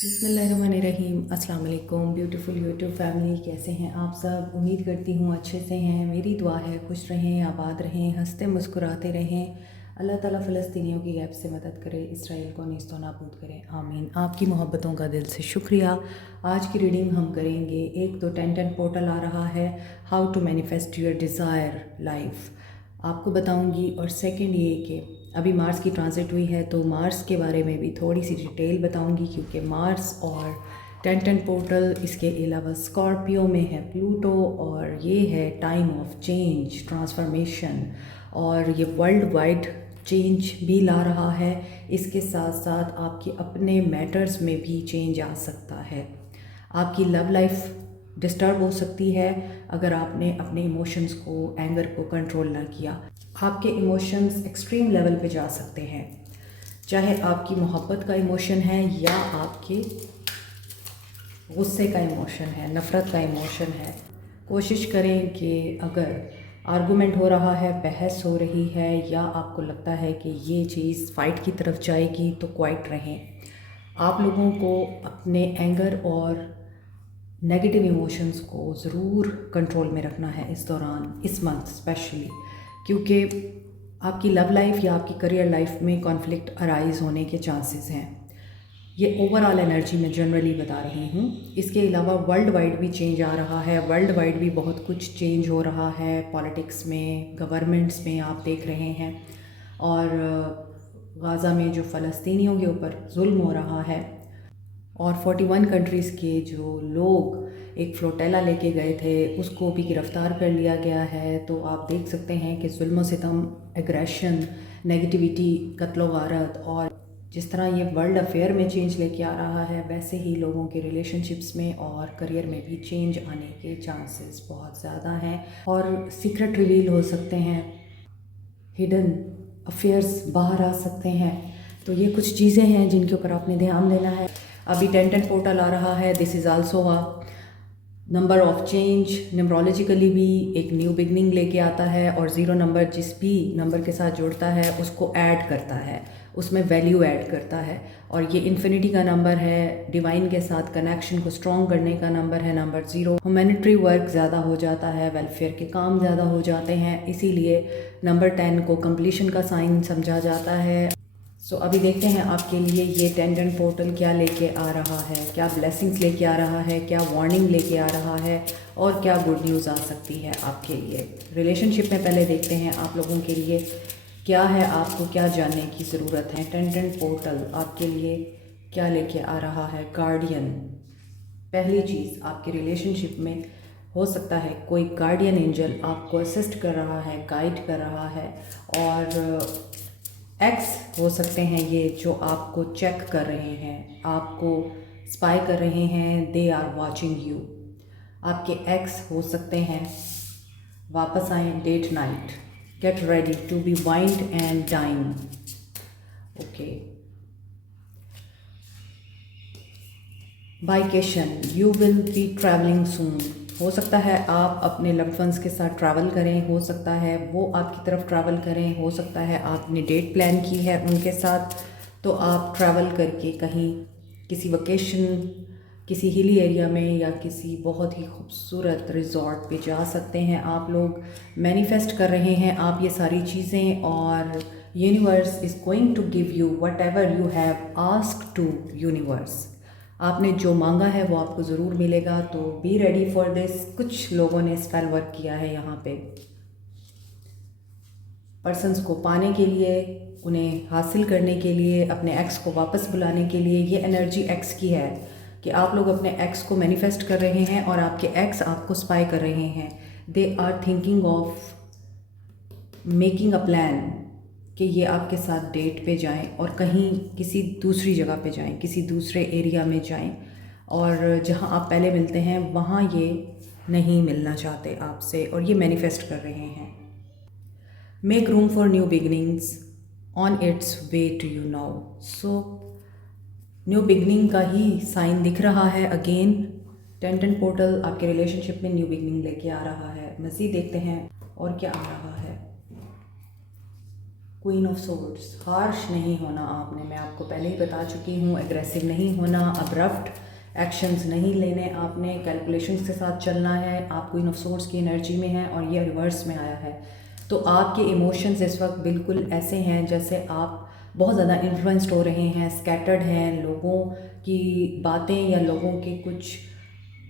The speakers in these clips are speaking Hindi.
बिस्मिल्लाहिर्रहमानिर्रहीम। अस्सलाम वालेकुम ब्यूटीफुल यूट्यूब फैमिली, कैसे हैं आप सब? उम्मीद करती हूँ अच्छे से हैं। मेरी दुआ है खुश रहें, आबाद रहें, हंसते मुस्कुराते रहें। अल्लाह ताला फ़लस्तीनियों की गैब से मदद करे, इसराइल को नीस्तो नाबूद करे, आमीन। आपकी मोहब्बतों का दिल से शुक्रिया। आज की रीडिंग हम करेंगे। एक तो 10 पोर्टल आ रहा है, how to manifest your desire life, आपको बताऊंगी। और सेकंड ये कि अभी मार्स की ट्रांजिट हुई है, तो मार्स के बारे में भी थोड़ी सी डिटेल बताऊंगी, क्योंकि मार्स और 10 पोर्टल, इसके अलावा स्कॉर्पियो में है प्लूटो, और ये है टाइम ऑफ चेंज, ट्रांसफॉर्मेशन, और ये वर्ल्ड वाइड चेंज भी ला रहा है। इसके साथ साथ आपके अपने मैटर्स में भी चेंज आ सकता है। आपकी लव लाइफ डिस्टर्ब हो सकती है अगर आपने अपने इमोशंस को, एंगर को कंट्रोल ना किया। आपके इमोशंस एक्सट्रीम लेवल पे जा सकते हैं, चाहे आपकी मोहब्बत का इमोशन है या आपके गुस्से का इमोशन है, नफ़रत का इमोशन है। कोशिश करें कि अगर आर्गुमेंट हो रहा है, बहस हो रही है, या आपको लगता है कि ये चीज़ फ़ाइट की तरफ जाएगी, तो क्वाइट रहें। आप लोगों को अपने एंगर और नेगेटिव इमोशंस को ज़रूर कंट्रोल में रखना है इस दौरान, इस मंथ स्पेशली, क्योंकि आपकी लव लाइफ या आपकी करियर लाइफ में कॉन्फ्लिक्ट अराइज होने के चांसेस हैं। ये ओवरऑल एनर्जी मैं जनरली बता रही हूँ। इसके अलावा वर्ल्ड वाइड भी चेंज आ रहा है। वर्ल्ड वाइड भी बहुत कुछ चेंज हो रहा है, पॉलिटिक्स में, गवर्नमेंट्स में आप देख रहे हैं। और गाज़ा में जो फ़लस्तीनियों के ऊपर जुल्म हो रहा है, और 41 कंट्रीज़ के जो लोग एक फ्लोटेला लेके गए थे, उसको भी गिरफ़्तार कर लिया गया है। तो आप देख सकते हैं कि जुल्म सितम, एग्रेशन, नेगेटिविटी, कत्ल गारत, और जिस तरह ये वर्ल्ड अफेयर में चेंज लेके आ रहा है, वैसे ही लोगों के रिलेशनशिप्स में और करियर में भी चेंज आने के चांसेस बहुत ज़्यादा हैं। और सीक्रेट रिवील हो सकते हैं, हिडन अफेयर्स बाहर आ सकते हैं। तो ये कुछ चीज़ें हैं जिनके ऊपर आपने ध्यान देना है। अभी 10 पोर्टल आ रहा है। This is also a number of change. Numerologically भी एक न्यू बिगनिंग लेके आता है, और ज़ीरो नंबर जिस भी नंबर के साथ जुड़ता है उसको ऐड करता है, उसमें वैल्यू ऐड करता है। और ये इन्फिनिटी का नंबर है, डिवाइन के साथ कनेक्शन को स्ट्रॉन्ग करने का नंबर है नंबर 0। ह्यूमैनिटरी वर्क ज़्यादा हो जाता है, वेलफेयर के काम ज़्यादा हो जाते हैं, इसीलिए नंबर 10 को कंप्लीशन का साइन समझा जाता है। सो अभी देखते हैं आपके लिए ये 10 पोर्टल क्या लेके आ रहा है, क्या ब्लेसिंग्स लेके आ रहा है, क्या वार्निंग लेके आ रहा है, और क्या गुड न्यूज़ आ सकती है आपके लिए। रिलेशनशिप में पहले देखते हैं आप लोगों के लिए क्या है, आपको क्या जानने की ज़रूरत है। 10 पोर्टल आपके लिए क्या लेके आ रहा है। गार्डियन, पहली चीज़, आपके रिलेशनशिप में हो सकता है कोई गार्डियन एंजल आपको असिस्ट कर रहा है, गाइड कर रहा है। और एक्स हो सकते हैं ये, जो आपको चेक कर रहे हैं, आपको स्पाई कर रहे हैं, दे आर वॉचिंग यू। आपके एक्स हो सकते हैं वापस आए date night. Get ready to be wined and dine. Okay, vacation, you will be travelling soon. हो सकता है आप अपने लव्ड वंस के साथ ट्रैवल करें, हो सकता है वो आपकी तरफ ट्रैवल करें, हो सकता है आपने डेट प्लान की है उनके साथ, तो आप ट्रैवल करके कहीं किसी वकेशन, किसी हिली एरिया में, या किसी बहुत ही खूबसूरत रिजॉर्ट पे जा सकते हैं। आप लोग मैनिफेस्ट कर रहे हैं आप ये सारी चीज़ें, और universe is going to give you whatever you have asked to universe. आपने जो मांगा है वो आपको ज़रूर मिलेगा, तो बी रेडी फॉर दिस। कुछ लोगों ने स्पेल वर्क किया है यहाँ पे पर्सन्स को पाने के लिए, उन्हें हासिल करने के लिए, अपने एक्स को वापस बुलाने के लिए। ये एनर्जी एक्स की है कि आप लोग अपने एक्स को मैनिफेस्ट कर रहे हैं, और आपके एक्स आपको स्पाई कर रहे हैं। They are thinking of making a plan कि ये आपके साथ डेट पे जाएं, और कहीं किसी दूसरी जगह पे जाएं, किसी दूसरे एरिया में जाएं, और जहां आप पहले मिलते हैं वहां ये नहीं मिलना चाहते आपसे, और ये मैनिफेस्ट कर रहे हैं। Make room for new beginnings on its way to you now. So new beginning का ही साइन दिख रहा है अगेन। 10 पोर्टल आपके रिलेशनशिप में न्यू बिगनिंग लेके आ रहा है। मज़ीद देखते हैं और क्या आ रहा है। क्वीन ऑफ सोर्ड्स, हार्श नहीं होना आपने, मैं आपको पहले ही बता चुकी हूँ। एग्रेसिव नहीं होना, अब्रप्ट एक्शंस नहीं लेने आपने, कैलकुलेशंस के साथ चलना है। आप क्वीन ऑफ सोर्ड्स की एनर्जी में हैं और ये रिवर्स में आया है, तो आपके इमोशंस इस वक्त बिल्कुल ऐसे हैं जैसे आप बहुत ज़्यादा इन्फ्लुएंस्ड हो रहे हैं, स्कैटर्ड हैं, लोगों की बातें या लोगों के कुछ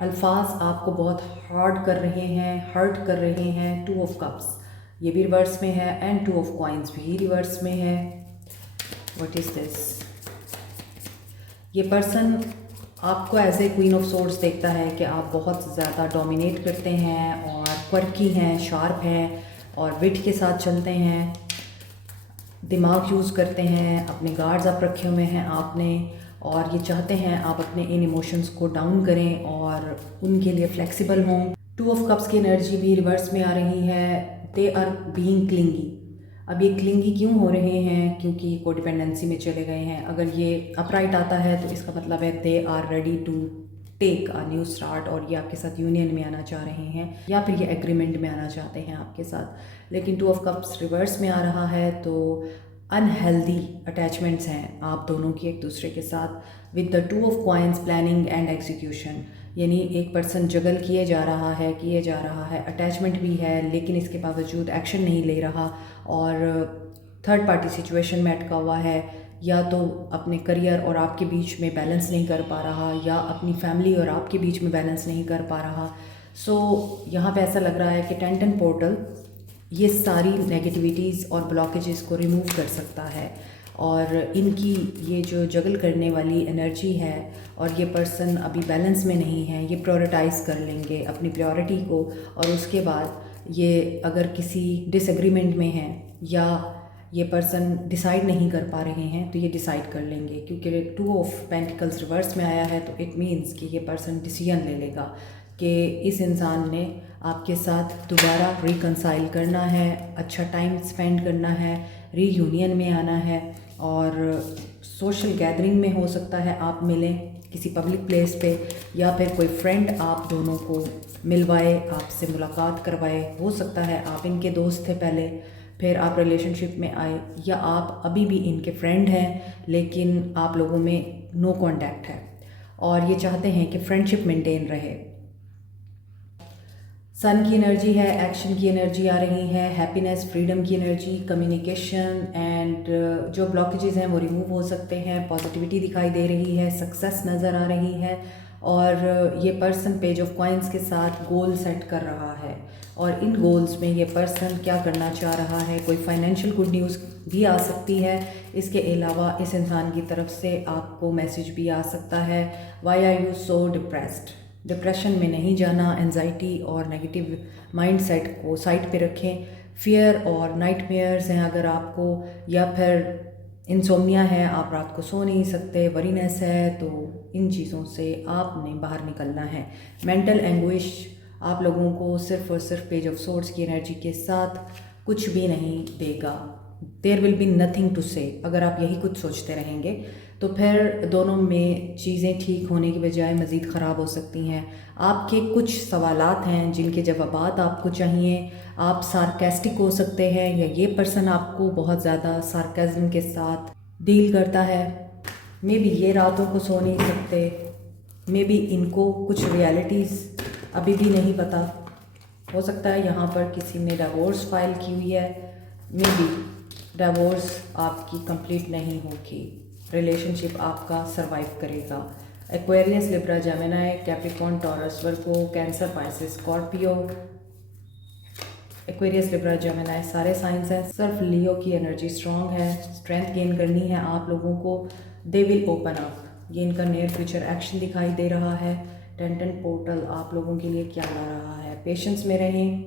अल्फाज आपको बहुत हार्ड कर रहे हैं, हर्ट कर रहे हैं। 2 ऑफ कप्स ये भी रिवर्स में है एंड 2 ऑफ कॉइन्स भी रिवर्स में है। What is this? ये पर्सन आपको as a queen of swords देखता है कि आप बहुत ज़्यादा डोमिनेट करते हैं और क्वर्की हैं, शार्प हैं और विट के साथ चलते हैं, दिमाग यूज़ करते हैं, अपने गार्ड्स अप रखे हुए हैं आपने, और ये चाहते हैं आप अपने इन इमोशंस को डाउन करें और उनके लिए फ्लेक्सिबल हों। 2 ऑफ कप्स की एनर्जी भी रिवर्स में आ रही है। They are being clingy. अब ये क्लिंगी क्यों हो रहे हैं? क्योंकि कोडिपेंडेंसी में चले गए हैं। अगर ये अपराइट आता है तो इसका मतलब है they are ready to take a new start, और ये आपके साथ यूनियन में आना चाह रहे हैं या फिर ये एग्रीमेंट में आना चाहते हैं आपके साथ। लेकिन 2 ऑफ कप्स रिवर्स में आ रहा है, तो अनहेल्दी अटैचमेंट्स हैं आप दोनों की एक दूसरे के साथ। With the 2 of coins, planning and execution, यानी एक पर्सन जगल किए जा रहा है, अटैचमेंट भी है लेकिन इसके बावजूद एक्शन नहीं ले रहा, और थर्ड पार्टी सिचुएशन में अटका हुआ है, या तो अपने करियर और आपके बीच में बैलेंस नहीं कर पा रहा, या अपनी फैमिली और आपके बीच में बैलेंस नहीं कर पा रहा। सो यहाँ पे ऐसा लग रहा है कि 10 पोर्टल ये सारी नेगेटिविटीज़ और ब्लॉकेजेस को रिमूव कर सकता है, और इनकी ये जो जगल करने वाली एनर्जी है और ये पर्सन अभी बैलेंस में नहीं है, ये प्रायोरिटाइज़ कर लेंगे अपनी प्रायोरिटी को, और उसके बाद ये अगर किसी डिसएग्रीमेंट में हैं या ये पर्सन डिसाइड नहीं कर पा रहे हैं तो ये डिसाइड कर लेंगे, क्योंकि 2 ऑफ पेंटिकल्स रिवर्स में आया है, तो इट मीन्स कि ये पर्सन डिसीजन ले लेगा कि इस इंसान ने आपके साथ दोबारा रिकंसाइल करना है, अच्छा टाइम स्पेंड करना है, रीयूनियन में आना है, और सोशल गैदरिंग में हो सकता है आप मिलें किसी पब्लिक प्लेस पे, या फिर कोई फ्रेंड आप दोनों को मिलवाए, आपसे मुलाकात करवाए। हो सकता है आप इनके दोस्त थे पहले, फिर आप रिलेशनशिप में आए, या आप अभी भी इनके फ्रेंड हैं लेकिन आप लोगों में नो कांटेक्ट है और ये चाहते हैं कि फ्रेंडशिप मेंटेन रहे। सन की एनर्जी है, एक्शन की एनर्जी आ रही है, हैप्पीनेस, फ्रीडम की एनर्जी, कम्युनिकेशन एंड जो ब्लॉकेजेस हैं वो रिमूव हो सकते हैं, पॉजिटिविटी दिखाई दे रही है, सक्सेस नज़र आ रही है, और ये पर्सन पेज ऑफ कॉइन्स के साथ गोल सेट कर रहा है, और इन गोल्स में ये पर्सन क्या करना चाह रहा है। कोई फाइनेंशियल गुड न्यूज़ भी आ सकती है, इसके अलावा इस इंसान की तरफ से आपको मैसेज भी आ सकता है, why are you so depressed. Depression में नहीं जाना, एंजाइटी और नेगेटिव माइंडसेट को साइड पे रखें। फियर और नाइटमेयर्स हैं अगर आपको, या फिर इंसोम्निया है, आप रात को सो नहीं सकते, वरीनेस है, तो इन चीज़ों से आपने बाहर निकलना है। मेंटल एंग्विश आप लोगों को सिर्फ़ और सिर्फ पेज ऑफ सोर्ड्स की एनर्जी के साथ कुछ भी नहीं देगा। There will be nothing to say. अगर आप यही कुछ सोचते रहेंगे तो फिर दोनों में चीज़ें ठीक होने की बजाय मज़ीद ख़राब हो सकती हैं। आपके कुछ सवालात हैं जिनके जवाबात आपको चाहिए। आप सार्केस्टिक हो सकते हैं, या ये पर्सन आपको बहुत ज़्यादा सार्केज़म के साथ डील करता है। मे बी ये रातों को सो नहीं सकते, मे बी इनको कुछ रियलिटीज़ अभी भी नहीं पता। हो सकता है यहाँ पर किसी ने डिवोर्स फाइल की हुई है, मे बी डिवोर्स आपकी कंप्लीट नहीं होगी, रिलेशनशिप आपका सरवाइव करेगा। Aquarius, Libra, Gemini, Capricorn, Taurus, Virgo, Cancer, Pisces, Scorpio. Aquarius, Libra, Gemini सारे साइंस हैं। सिर्फ लियो की एनर्जी स्ट्रॉन्ग है, स्ट्रेंथ गेन करनी है आप लोगों को। दे विल ओपन अप, ये इनका नियर फ्यूचर एक्शन दिखाई दे रहा है। 10 पोर्टल आप लोगों के लिए क्या ला रहा है? पेशेंस में रहें,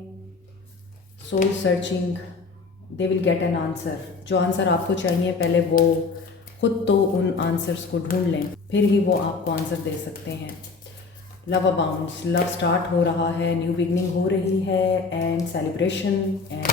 soul searching, they will get an answer. जो आंसर आपको चाहिए पहले वो खुद तो उन आंसर्स को ढूंढ लें, फिर ही वो आपको आंसर दे सकते हैं। लव अबाउंड्स, लव स्टार्ट हो रहा है, न्यू बिगनिंग हो रही है, एंड सेलिब्रेशन एंड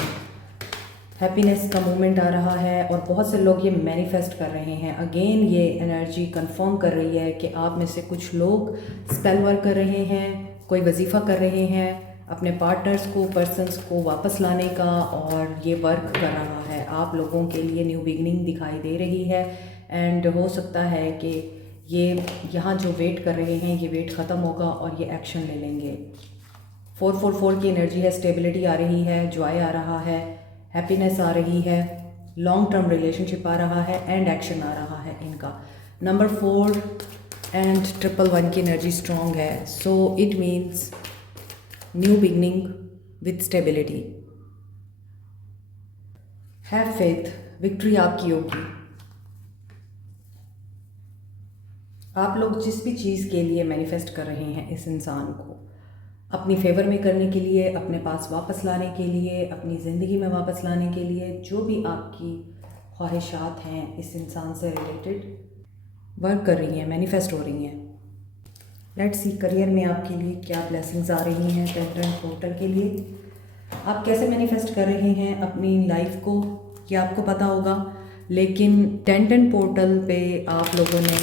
हैप्पीनेस का मोमेंट आ रहा है। और बहुत से लोग ये मैनिफेस्ट कर रहे हैं। अगेन ये एनर्जी कंफर्म कर रही है कि आप में से कुछ लोग स्पेल वर्क कर रहे हैं, कोई वजीफ़ा कर रहे हैं अपने पार्टनर्स को, पर्सन्स को वापस लाने का, और ये वर्क कर रहा है। आप लोगों के लिए न्यू बिगनिंग दिखाई दे रही है। एंड हो सकता है कि ये यहाँ जो वेट कर रहे हैं ये वेट ख़त्म होगा और ये एक्शन ले लेंगे। 444 की एनर्जी है, स्टेबिलिटी आ रही है, जॉय आ रहा है, हैप्पीनेस आ रही है, लॉन्ग टर्म रिलेशनशिप आ रहा है एंड एक्शन आ रहा है इनका। नंबर 4 एंड 111 की एनर्जी स्ट्रॉन्ग है, so it means new beginning with stability. Have faith, victory आपकी होगी। आप लोग जिस भी चीज़ के लिए मैनिफेस्ट कर रहे हैं इस इंसान को अपनी फेवर में करने के लिए, अपने पास वापस लाने के लिए, अपनी ज़िंदगी में वापस लाने के लिए, जो भी आपकी ख्वाहिशात हैं इस इंसान से रिलेटेड वर्क कर रही हैं, मैनिफेस्ट हो रही हैं। लेट्स सी करियर में आपके लिए क्या ब्लेसिंग्स आ रही हैं टेंटन पोर्टल के लिए। आप कैसे मैनिफेस्ट कर रहे हैं अपनी लाइफ को ये आपको पता होगा, लेकिन टेंटन पोर्टल पे आप लोगों ने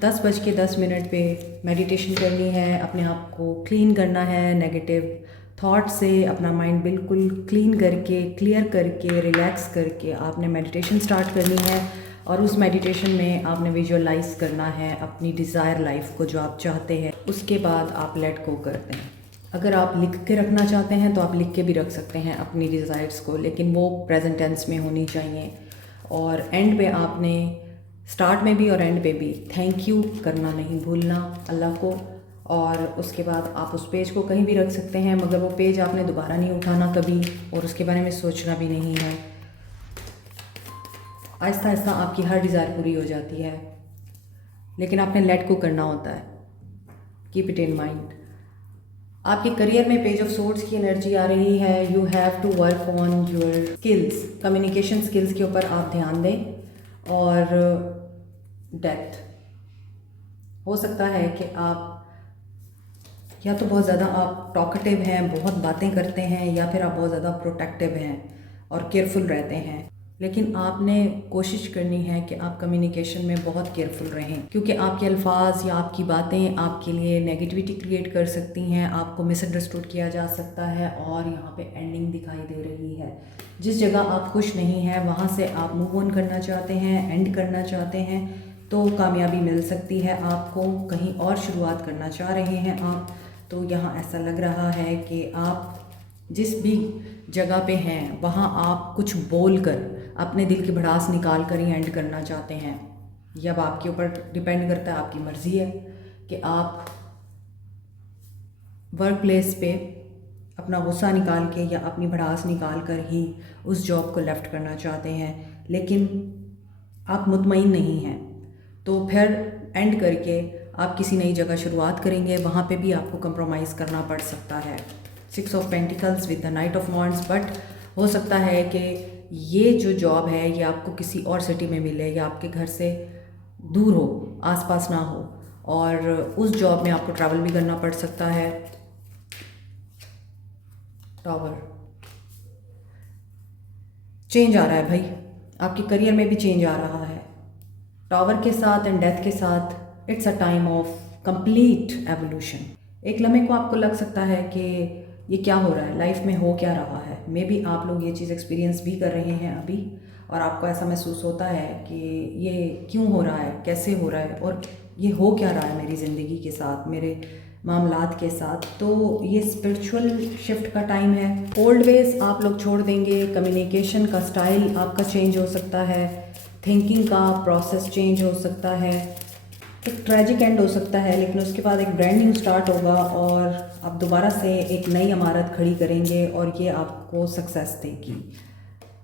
10:10 पे मेडिटेशन करनी है, अपने आप को क्लीन करना है नेगेटिव थॉट से, अपना माइंड बिल्कुल क्लीन करके, क्लियर करके, रिलैक्स करके आपने मेडिटेशन स्टार्ट करनी है। और उस मेडिटेशन में आपने विजुअलाइज करना है अपनी डिज़ायर लाइफ को जो आप चाहते हैं। उसके बाद आप लेट गो करते हैं। अगर आप लिख के रखना चाहते हैं तो आप लिख के भी रख सकते हैं अपनी डिज़ायर्स को, लेकिन वो प्रेजेंट टेंस में होनी चाहिए। और एंड पे आपने स्टार्ट में भी और एंड पे भी थैंक यू करना नहीं भूलना अल्लाह को। और उसके बाद आप उस पेज को कहीं भी रख सकते हैं, मगर वो पेज आपने दोबारा नहीं उठाना कभी, और उसके बारे में सोचना भी नहीं है। आहिस्ता आहिस्ता आपकी हर डिज़ायर पूरी हो जाती है, लेकिन आपने लेट को करना होता है। Keep it in mind. आपके करियर में पेज ऑफ सोर्ड्स की एनर्जी आ रही है। You have to work on your skills, communication skills के ऊपर आप ध्यान दें। और डेथ, हो सकता है कि आप या तो बहुत ज़्यादा आप टॉकेटिव हैं, बहुत बातें करते हैं, या फिर आप बहुत ज़्यादा प्रोटेक्टिव हैं और केयरफुल रहते हैं। लेकिन आपने कोशिश करनी है कि आप कम्युनिकेशन में बहुत केयरफुल रहें, क्योंकि आपके अल्फाज या आपकी बातें आपके लिए नेगेटिविटी क्रिएट कर सकती हैं, आपको मिसअंडरस्टूड किया जा सकता है। और यहाँ पे एंडिंग दिखाई दे रही है। जिस जगह आप खुश नहीं हैं वहाँ से आप मूव ऑन करना चाहते हैं, एंड करना चाहते हैं, तो कामयाबी मिल सकती है आपको। कहीं और शुरुआत करना चाह रहे हैं आप, तो यहाँ ऐसा लग रहा है कि आप जिस भी जगह पे हैं वहाँ आप कुछ बोल कर अपने दिल की भड़ास निकाल कर ही एंड करना चाहते हैं। ये अब आपके ऊपर डिपेंड करता है, आपकी मर्ज़ी है कि आप वर्क प्लेस पे अपना गुस्सा निकाल के या अपनी भड़ास निकाल कर ही उस जॉब को लेफ़्ट करना चाहते हैं। लेकिन आप मुतमईन नहीं हैं, तो फिर एंड करके आप किसी नई जगह शुरुआत करेंगे, वहाँ पे भी आपको कंप्रोमाइज़ करना पड़ सकता है। 6 of pentacles with the night of wands. But हो सकता है कि ये जो जॉब है ये आपको किसी और सिटी में मिले या आपके घर से दूर हो, आसपास ना हो, और उस जॉब में आपको ट्रैवल भी करना पड़ सकता है। टावर, चेंज आ रहा है भाई, आपके करियर में भी चेंज आ रहा है। टावर के साथ एंड डेथ के साथ it's a time of complete evolution. एक लम्हे को आपको लग सकता है कि ये क्या हो रहा है, लाइफ में हो क्या रहा है। मे बी आप लोग ये चीज़ एक्सपीरियंस भी कर रहे हैं अभी, और आपको ऐसा महसूस होता है कि ये क्यों हो रहा है, कैसे हो रहा है, और ये हो क्या रहा है मेरी ज़िंदगी के साथ, मेरे मामलात के साथ। तो ये स्पिरिचुअल शिफ्ट का टाइम है। ओल्ड वेज आप लोग छोड़ देंगे, कम्युनिकेशन का स्टाइल आपका चेंज हो सकता है, थिंकिंग का प्रोसेस चेंज हो सकता है। एक ट्रैजिक एंड हो सकता है, लेकिन उसके बाद एक ब्रांड न्यू स्टार्ट होगा और आप दोबारा से एक नई इमारत खड़ी करेंगे और ये आपको सक्सेस देगी।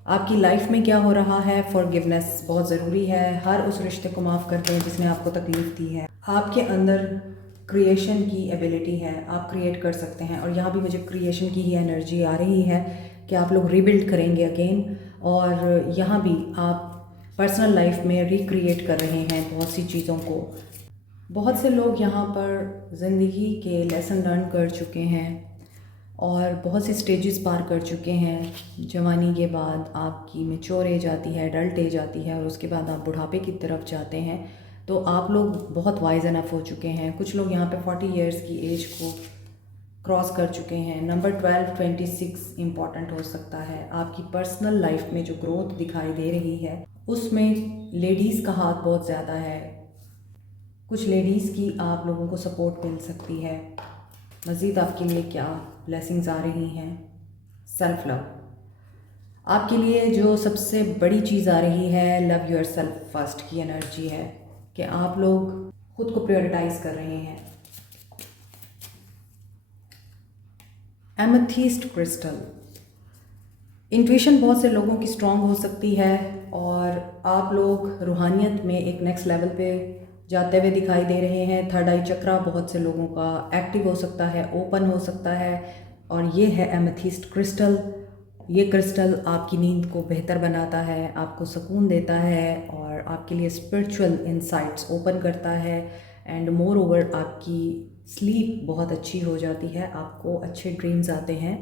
आपकी लाइफ में क्या हो रहा है, फॉरगिवनेस बहुत ज़रूरी है। हर उस रिश्ते को माफ़ कर दें जिसने आपको तकलीफ़ दी है। आपके अंदर क्रिएशन की एबिलिटी है, आप क्रिएट कर सकते हैं, और यहाँ भी मुझे क्रिएशन की ही एनर्जी आ रही है कि आप लोग रीबिल्ड करेंगे अगेन। और यहाँ भी आप पर्सनल लाइफ में रिक्रिएट कर रहे हैं बहुत सी चीज़ों को। बहुत से लोग यहाँ पर ज़िंदगी के लेसन लर्न कर चुके हैं और बहुत सी स्टेजेस पार कर चुके हैं। जवानी के बाद आपकी मैच्योर एज आती है, एडल्ट एज आती है, और उसके बाद आप बुढ़ापे की तरफ जाते हैं। तो आप लोग बहुत वाइज एनफ हो चुके हैं। कुछ लोग यहाँ पे 40 इयर्स की एज को क्रॉस कर चुके हैं। नंबर 12, 26 इम्पॉर्टेंट हो सकता है। आपकी पर्सनल लाइफ में जो ग्रोथ दिखाई दे रही है उसमें लेडीज़ का हाथ बहुत ज़्यादा है। कुछ लेडीज़ की आप लोगों को सपोर्ट मिल सकती है। मज़ीद आपके लिए क्या ब्लेसिंग्स आ रही हैं? सेल्फ लव, आपके लिए जो सबसे बड़ी चीज़ आ रही है, लव योर सेल्फ फर्स्ट की एनर्जी है कि आप लोग खुद को प्रायोरिटाइज कर रहे हैं। एमेथिस्ट क्रिस्टल, इंट्यूशन बहुत से लोगों की स्ट्रॉन्ग हो सकती है और आप लोग रूहानियत में एक नेक्स्ट लेवल पे जाते हुए दिखाई दे रहे हैं। थर्ड आई चक्रा बहुत से लोगों का एक्टिव हो सकता है, ओपन हो सकता है। और ये है एमेथिस्ट क्रिस्टल। ये क्रिस्टल आपकी नींद को बेहतर बनाता है, आपको सुकून देता है और आपके लिए स्पिरिचुअल इंसाइट्स ओपन करता है। एंड मोर ओवर आपकी स्लीप बहुत अच्छी हो जाती है, आपको अच्छे ड्रीम्स आते हैं।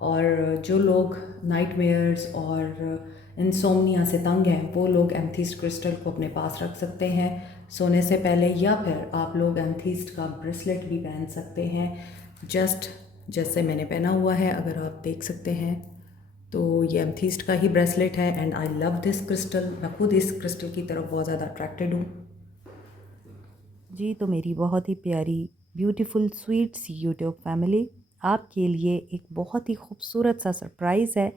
और जो लोग नाइटमेयर्स और इंसोम्निया से तंग हैं वो लोग एमेथिस्ट क्रिस्टल को अपने पास रख सकते हैं सोने से पहले, या फिर आप लोग एमेथिस्ट का ब्रेसलेट भी पहन सकते हैं, जस्ट जैसे मैंने पहना हुआ है, अगर आप देख सकते हैं। तो ये एमेथिस्ट का ही ब्रेसलेट है and I love this crystal. मैं खुद इस क्रिस्टल की तरफ बहुत ज़्यादा अट्रैक्टेड हूँ। जी, तो मेरी बहुत ही प्यारी ब्यूटीफुल स्वीट सी यूट्यूब फैमिली, आपके लिए एक बहुत ही खूबसूरत सा सरप्राइज़ है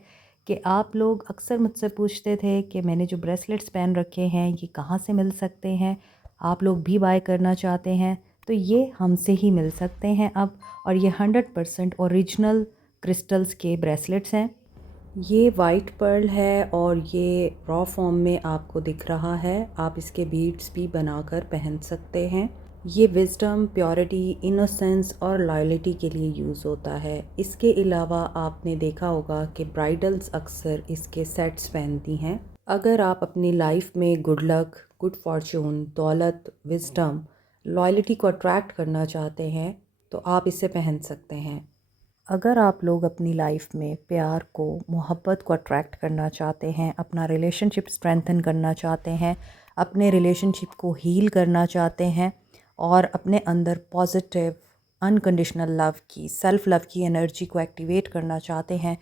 कि आप लोग अक्सर मुझसे पूछते थे कि मैंने जो ब्रेसलेट्स पहन रखे हैं ये कहाँ से मिल सकते हैं, आप लोग भी बाय करना चाहते हैं तो ये हमसे ही मिल सकते हैं अब। और ये 100% ओरिजिनल क्रिस्टल्स के ब्रेसलेट्स हैं। ये वाइट पर्ल है और ये रॉ फॉर्म में आपको दिख रहा है। आप इसके बीड्स भी बनाकर पहन सकते हैं। ये विजडम, प्योरिटी, इनोसेंस और लॉयल्टी के लिए यूज़ होता है। इसके अलावा आपने देखा होगा कि ब्राइडल्स अक्सर इसके सेट्स पहनती हैं। अगर आप अपनी लाइफ में गुड लक, गुड फॉर्चून, दौलत, विजडम, लॉयल्टी को अट्रैक्ट करना चाहते हैं तो आप इसे पहन सकते हैं। अगर आप लोग अपनी लाइफ में प्यार को, मोहब्बत को अट्रैक्ट करना चाहते हैं, अपना रिलेशनशिप स्ट्रेंथन करना चाहते हैं, अपने रिलेशनशिप को हील करना चाहते हैं और अपने अंदर पॉजिटिव अनकंडीशनल लव की, सेल्फ लव की एनर्जी को एक्टिवेट करना चाहते हैं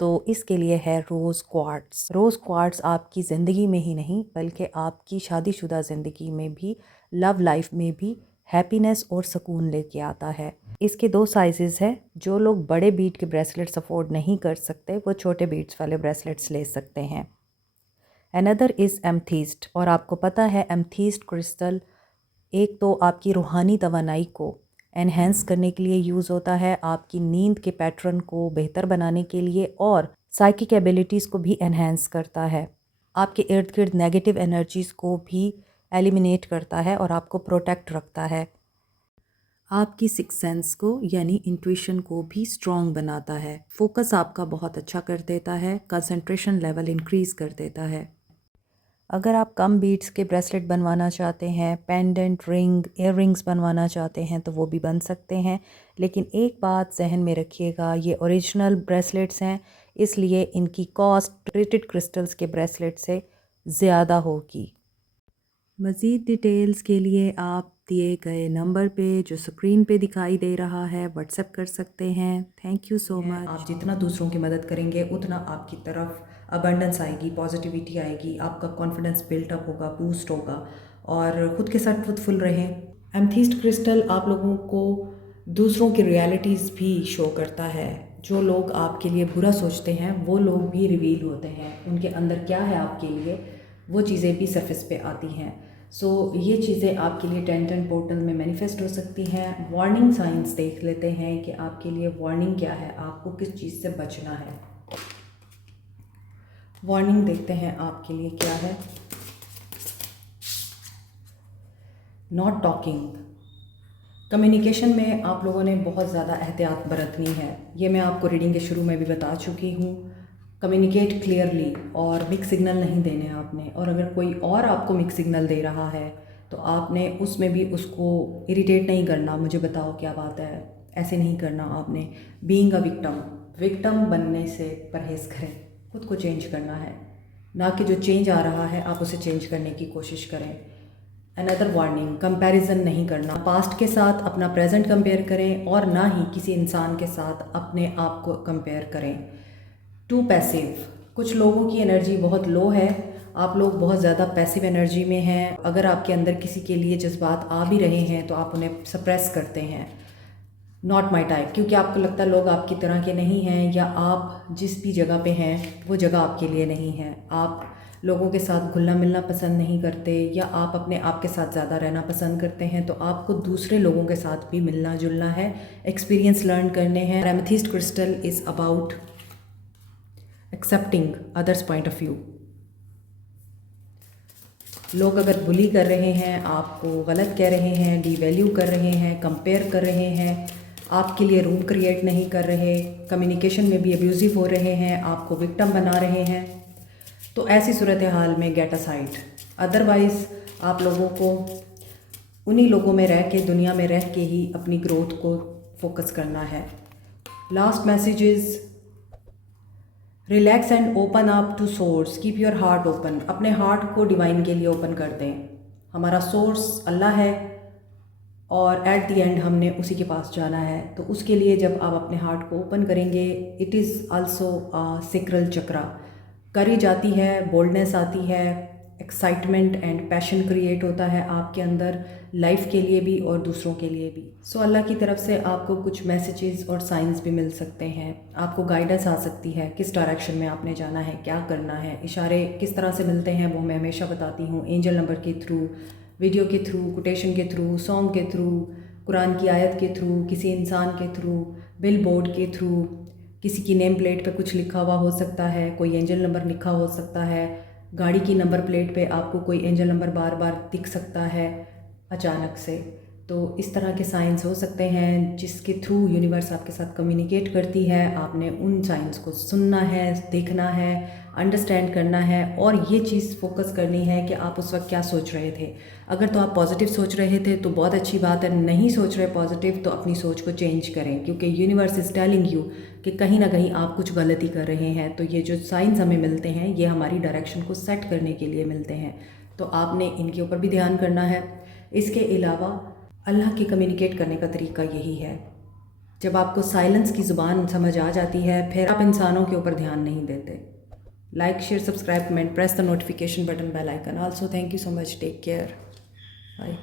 तो इसके लिए है रोज़ क्वार्ट्स। रोज़ क्वार्ट्स आपकी ज़िंदगी में ही नहीं बल्कि आपकी शादीशुदा ज़िंदगी में भी, लव लाइफ में भी हैप्पीनेस और सुकून लेके आता है। इसके 2 साइजेस हैं। जो लोग बड़े बीट के ब्रेसलेट्स अफोर्ड नहीं कर सकते वो छोटे बीट्स वाले ब्रेसलेट्स ले सकते हैं। अनदर इज़ एमथीस्ट, और आपको पता है एमथीस्ट क्रिस्टल एक तो आपकी रूहानी तवानाई को एनहेंस करने के लिए यूज़ होता है, आपकी नींद के पैटर्न को बेहतर बनाने के लिए, और साइकिक एबिलिटीज़ को भी एनहेंस करता है। आपके इर्द गिर्द नेगेटिव एनर्जीज़ को भी एलिमिनेट करता है और आपको प्रोटेक्ट रखता है। आपकी सिक्स सेंस को यानी इंट्यूशन को भी स्ट्रॉन्ग बनाता है। फोकस आपका बहुत अच्छा कर देता है, कंसंट्रेशन लेवल इंक्रीज़ कर देता है। अगर आप कम बीट्स के ब्रेसलेट बनवाना चाहते हैं, पेंडेंट, रिंग, इयर रिंग्स बनवाना चाहते हैं तो वो भी बन सकते हैं। लेकिन एक बात जहन में रखिएगा, ये ओरिजिनल ब्रेसलेट्स हैं इसलिए इनकी कॉस्ट ट्रीटेड क्रिस्टल्स के ब्रेसलेट से ज़्यादा होगी। मज़ीद डिटेल्स के लिए आप दिए गए नंबर पे जो स्क्रीन पे दिखाई दे रहा है व्हाट्सएप कर सकते हैं। Thank you so much. आप जितना दूसरों की मदद करेंगे उतना आपकी तरफ अबंडेंस आएगी, पॉजिटिविटी आएगी, आपका कॉन्फिडेंस बिल्टअप होगा, बूस्ट होगा और ख़ुद के साथ ट्रुथफुल रहें। एमेथिस्ट क्रिस्टल आप लोगों को दूसरों की रियलिटीज़ भी शो करता है। जो लोग आपके लिए बुरा सोचते हैं वो लोग भी रिवील होते हैं, उनके अंदर क्या है आपके लिए वो चीज़ें भी सरफेस पे आती हैं। सो ये चीज़ें आपके लिए 10-10 पोर्टल में मैनिफेस्ट हो सकती हैं। वार्निंग साइंस देख लेते हैं कि आपके लिए वार्निंग क्या है, आपको किस चीज़ से बचना है। वार्निंग देखते हैं आपके लिए क्या है। नॉट टॉकिंग, कम्युनिकेशन में आप लोगों ने बहुत ज़्यादा एहतियात बरतनी है। ये मैं आपको रीडिंग के शुरू में भी बता चुकी हूँ। कम्युनिकेट क्लियरली और मिक्स सिग्नल नहीं देने आपने, और अगर कोई और आपको मिक्स सिग्नल दे रहा है तो आपने उसमें भी उसको इरिटेट नहीं करना, मुझे बताओ क्या बात है, ऐसे नहीं करना आपने। बीइंग अ विक्टम बनने से परहेज़ करें, खुद को चेंज करना है, ना कि जो चेंज आ रहा है आप उसे चेंज करने की कोशिश करें। अनदर वार्निंग, कंपैरिजन नहीं करना। पास्ट के साथ अपना प्रेजेंट कंपेयर करें और ना ही किसी इंसान के साथ अपने आप को कंपेयर करें। टू पैसिव, कुछ लोगों की एनर्जी बहुत लो है, आप लोग बहुत ज़्यादा पैसिव एनर्जी में हैं। अगर आपके अंदर किसी के लिए जज्बात आ भी रहे हैं तो आप उन्हें सप्रेस करते हैं। नॉट माई टाइप, क्योंकि आपको लगता है लोग आपकी तरह के नहीं हैं, या आप जिस भी जगह पे हैं वो जगह आपके लिए नहीं है। आप लोगों के साथ घुलना मिलना पसंद नहीं करते, या आप अपने आप के साथ ज़्यादा रहना पसंद करते हैं। तो आपको दूसरे लोगों के साथ भी मिलना जुलना है, एक्सपीरियंस लर्न करने हैं। Amethyst crystal is about accepting others point of view. लोग अगर बुली कर रहे हैं, आपको गलत कह रहे हैं, डीवैल्यू कर रहे हैं, कंपेयर कर रहे हैं, आपके लिए रूम क्रिएट नहीं कर रहे, कम्युनिकेशन में भी अब्यूज़िव हो रहे हैं, आपको विक्टिम बना रहे हैं, तो ऐसी सूरत हाल में गेट असाइड। अदरवाइज़ आप लोगों को उन्हीं लोगों में रह के, दुनिया में रह के ही अपनी ग्रोथ को फोकस करना है। Last message is relax and open up to source, keep your heart open. अपने हार्ट को डिवाइन के लिए ओपन कर दें। हमारा सोर्स अल्लाह है और एट द एंड हमने उसी के पास जाना है। तो उसके लिए जब आप अपने हार्ट को ओपन करेंगे, इट इज़ आल्सो सेक्रल चक्रा, करी जाती है, बोल्डनेस आती है, एक्साइटमेंट एंड पैशन क्रिएट होता है आपके अंदर, लाइफ के लिए भी और दूसरों के लिए भी। सो अल्लाह की तरफ से आपको कुछ मैसेजेस और साइंस भी मिल सकते हैं, आपको गाइडेंस आ सकती है किस डायरेक्शन में आपने जाना है, क्या करना है। इशारे किस तरह से मिलते हैं वो मैं हमेशा बताती हूँ, एंजल नंबर के थ्रू, वीडियो के थ्रू, कोटेशन के थ्रू, सॉन्ग के थ्रू, कुरान की आयत के थ्रू, किसी इंसान के थ्रू, बिल बोर्ड के थ्रू, किसी की नेम प्लेट पे कुछ लिखा हुआ हो सकता है, कोई एंजल नंबर लिखा हो सकता है, गाड़ी की नंबर प्लेट पे आपको कोई एंजल नंबर बार बार दिख सकता है अचानक से। तो इस तरह के साइंस हो सकते हैं जिसके थ्रू यूनिवर्स आपके साथ कम्युनिकेट करती है। आपने उन साइंस को सुनना है, देखना है, अंडरस्टैंड करना है, और ये चीज़ फोकस करनी है कि आप उस वक्त क्या सोच रहे थे। अगर तो आप पॉजिटिव सोच रहे थे तो बहुत अच्छी बात है, नहीं सोच रहे पॉजिटिव तो अपनी सोच को चेंज करें, क्योंकि यूनिवर्स इज़ टेलिंग यू कि कहीं ना कहीं आप कुछ गलती कर रहे हैं। तो ये जो साइंस हमें मिलते हैं ये हमारी डायरेक्शन को सेट करने के लिए मिलते हैं, तो आपने इनके ऊपर भी ध्यान करना है। इसके अलावा अल्लाह के कम्युनिकेट करने का तरीका यही है, जब आपको साइलेंस की ज़ुबान समझ आ जाती है फिर आप इंसानों के ऊपर ध्यान नहीं देते। Like, share, subscribe, comment, press the notification button, bell icon. Also thank you so much, take care, bye.